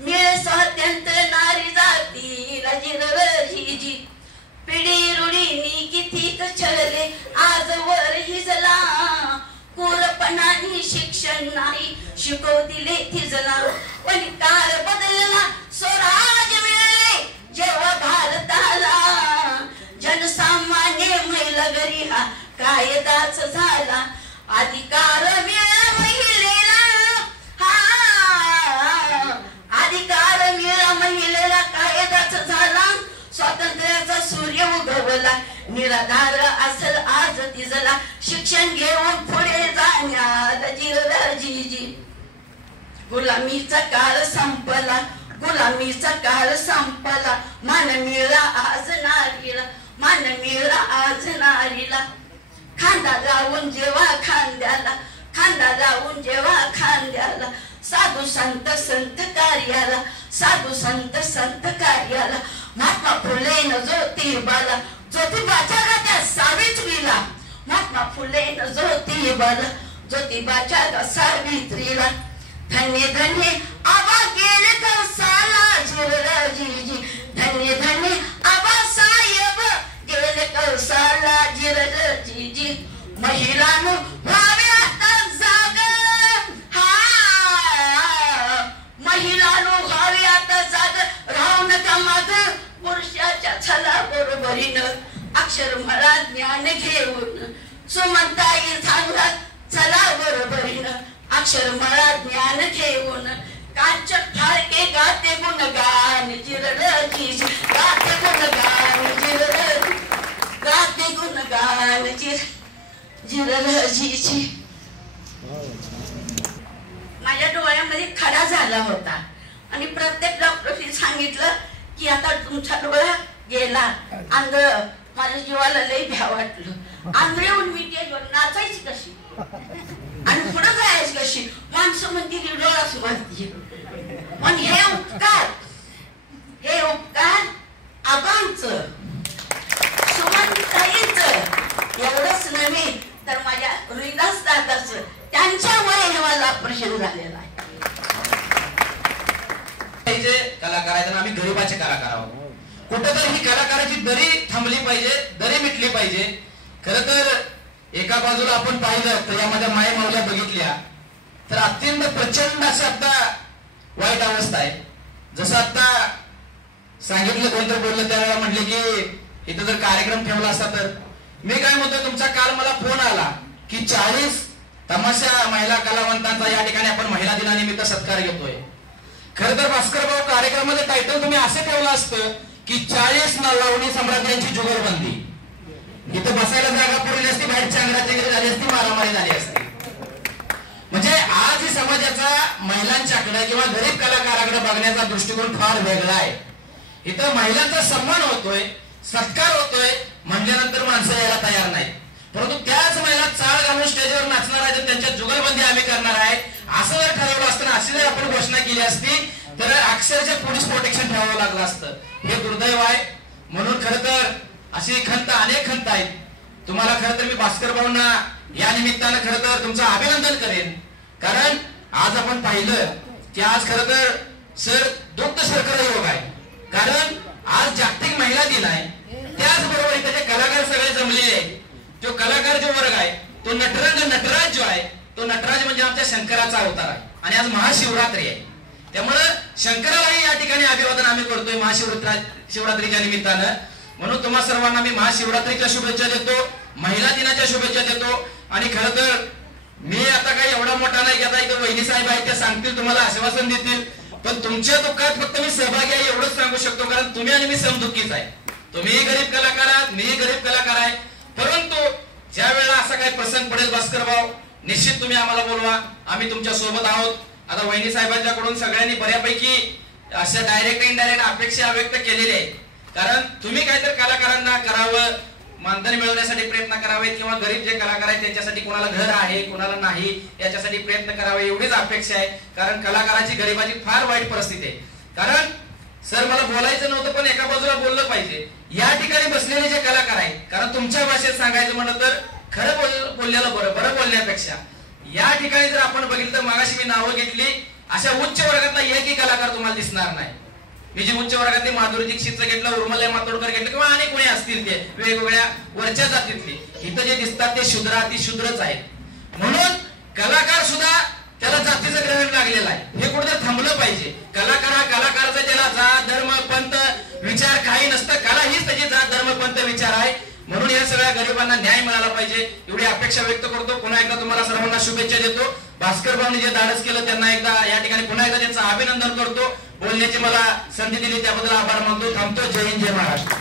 मिळे स्वात्यंत नारी जातीला जिरजी पिढी रुढीनी कितीक छळले आजवर हिजला कुरपणाने शिक्षण नाही शिकव दिले थिजला पण काळ बदलला स्वराज मिळाले जेव्हा भारताला जनसामान्य महिला घरी हा कायदाच झाला अधिकार मिळाला महिलेला अधिकार मिळाला महिलेला कायदाच झाला स्वातंत्र्याचा सूर्य उगवला निराधार असल आज तिजला शिक्षण घेऊन पुढे जाण्याला जिरजी गुलामीचा काळ संपला गुलामीचा काळ संपला मान मिळाला आज नारीला मान मिळाला आज नारीला खांदा लावून जेव्हा खांद्याला साधू संत कार्याला साधू संत कार्याला महात्मा फुलेन ज्योतिबाला ज्योतिबाच्या गात्या सावित्रीला महात्मा फुलेन ज्योतिबाच्या सावित्रीला धन्य धन्य आबा गेले कौसाला जिरजी धन्य धन्य आबा साहेब गेले कौसाला जिरजी महिलांनो व्हावे आता जाग महिलांनो व्हावे आता जाग राहू नका माग पुरुषाच्या छला बरोबरीनं अक्षरमळा ज्ञान घेऊन सुमंताई सांगत चला बरोबरीनं अक्षरमळा ज्ञान घेऊन कांचक फाळके गाते गुणगान जिरजी गाते गुणगान जिरजीची माझ्या डोळ्यामध्ये खडा झाला होता आणि प्रत्येक डॉक्टरनी सांगितलं की आता तुमचा डोळा गेला आंधळ माझ्या जीवाला लई भ्या वाटलं आंधळ येऊन मी स्टेजवर नाचायची कशी आणि पुढे जायची कशी माणसं म्हणते की डोळाच म्हणते पण हे उपकार आबांचं सुमनताईंचं एवढंच नव्हे तर माझ्या रोहिदास दादाचं त्यांच्यामुळे मला ऑपरेशन झालेलं आहे कलाकार आहेत आम्ही गरीबाचे कलाकार आहोत कुठेतरी ही कलाकाराची दरी थांबली पाहिजे दरी मिटली पाहिजे खर तर एका बाजूला आपण पाहिलं तर यामध्ये माय मावल्या बघितल्या तर अत्यंत प्रचंड अशी आता वाईट अवस्था आहे जसं आता सांगितलं कोणतं बोललं त्यावेळेला म्हटले की इथं जर कार्यक्रम ठेवला असता तर मी काय म्हणतोय तुमचा काल मला फोन आला की 40 तमाशा महिला कलावंतांचा या ठिकाणी आपण महिला दिनानिमित्त सत्कार घेतोय खर तर भास्कर भाऊ कार्यक्रमाचं टायटल तुम्ही असं ठेवलं असतं की 40 लावणी सम्राज्यांची जुगलबंदी इथं बसायला जागा पुरली असती बाहेरच्या अंगणाची झाली असती मारामारी झाली असती म्हणजे आज ही समाजाचा महिलांच्याकडे किंवा गरीब कलाकाराकडे बघण्याचा दृष्टिकोन फार वेगळा आहे इथं महिलांचा सन्मान होतोय सत्कार होतोय म्हणल्यानंतर माणसं यायला तयार नाहीत परंतु त्याच महिला चाळ घालून स्टेजवर नाचणार आहेत त्यांच्या जुगलबंदी आम्ही करणार आहे असं जर ठरवलं असतं अशी जर आपण घोषणा केली असती तर अक्षरशः पोलीस प्रोटेक्शन ठेवावं लागलं असतं हे दुर्दैव आहे म्हणून खरं तर अशी खंत अनेक खंत आहेत तुम्हाला खरं तर मी भास्कर भाऊंना या निमित्तानं खरं तर तुमचं अभिनंदन करेन कारण आज आपण पाहिलं की आज खरं तर सर दुग्ध शर्करा योग आहे कारण आज जागतिक महिला दिन आहे त्याचबरोबर इथे जे कलाकार सगळे जमलेले जो कलाकार जो वर्ग आहे तो नटराज जो आहे तो नटराज म्हणजे आमच्या शंकराचा अवतार आहे आणि आज महाशिवरात्री आहे त्यामुळं शंकरालाही या ठिकाणी अभिवादन आम्ही करतोय महाशिवरात्रीच्या निमित्तानं म्हणून तुम्हा सर्वांना मी महाशिवरात्रीच्या शुभेच्छा देतो महिला दिनाच्या शुभेच्छा देतो आणि खरं तर मी आता काही एवढा मोठा नाही आता इथं वहिनी साहेब आहेत त्या सांगतील तुम्हाला आश्वासन देतील पण तुमच्या दुःखात फक्त मी सहभागी आहे एवढंच सांगू शकतो कारण तुम्ही आणि मी समदुःखीच आहे तुम्हीही गरीब कलाकार आहात मीही गरीब कलाकार आहे परंतु ज्या वेळेला असा काही प्रसंग पडेल भास्कर भाऊ निश्चित तुम्ही आम्हाला बोलवा आम्ही तुमच्या सोबत आहोत आता वहिनी साहेबांच्याकडून सगळ्यांनी बऱ्यापैकी अशा डायरेक्ट इनडायरेक्ट अपेक्षा व्यक्त केलेल्या आहेत कारण तुम्ही काहीतरी कलाकारांना करावं मानधन मिळवण्यासाठी प्रयत्न करावे किंवा गरीब जे कलाकार आहेत त्यांच्यासाठी कोणाला घर आहे कोणाला नाही याच्यासाठी प्रयत्न करावे एवढीच अपेक्षा आहे कारण कलाकाराची गरिबाची फार वाईट परिस्थिती आहे कारण सर मला बोलायचं नव्हतं पण एका बाजूला बोललं पाहिजे या ठिकाणी बसलेले जे कलाकार आहेत कारण तुमच्या भाषेत सांगायचं म्हणलं तर खरं बोललेलं बरं बोलण्यापेक्षा या ठिकाणी जर आपण बघितलं तर मागाशी मी नावं घेतली अशा उच्च वर्गातला एकही कलाकार तुम्हाला दिसणार नाही. मी जी उच्च वर्गातली माधुरी दीक्षितचं घेतलं, उर्मिला मातोंडकर घेतलं किंवा अनेक कोणी असतील ते वेगवेगळ्या वरच्या जातीतली, इथं जे दिसतात ते अति शूद्रच आहेत. म्हणून कलाकार सुद्धा त्याला जातीचं ग्रहण लागलेलं आहे. हे कुठेतरी थांबलं पाहिजे. कलाकार हा कलाकाराचा त्याला जात धर्म पंथ विचार काही नसतं. कला हीच त्याची जात धर्म पंथ विचार आहे. म्हणून या सगळ्या गरिबांना न्याय मिळाला पाहिजे एवढी अपेक्षा व्यक्त करतो. पुन्हा एकदा तुम्हाला सर्वांना शुभेच्छा देतो. भास्कर भाऊंनी जे धाडस केलं त्यांना एकदा या ठिकाणी पुन्हा एकदा त्यांचं अभिनंदन करतो. बोलण्याची मला संधी दिली त्याबद्दल आभार मानतो. थांबतो. जय हिंद, जय महाराष्ट्र.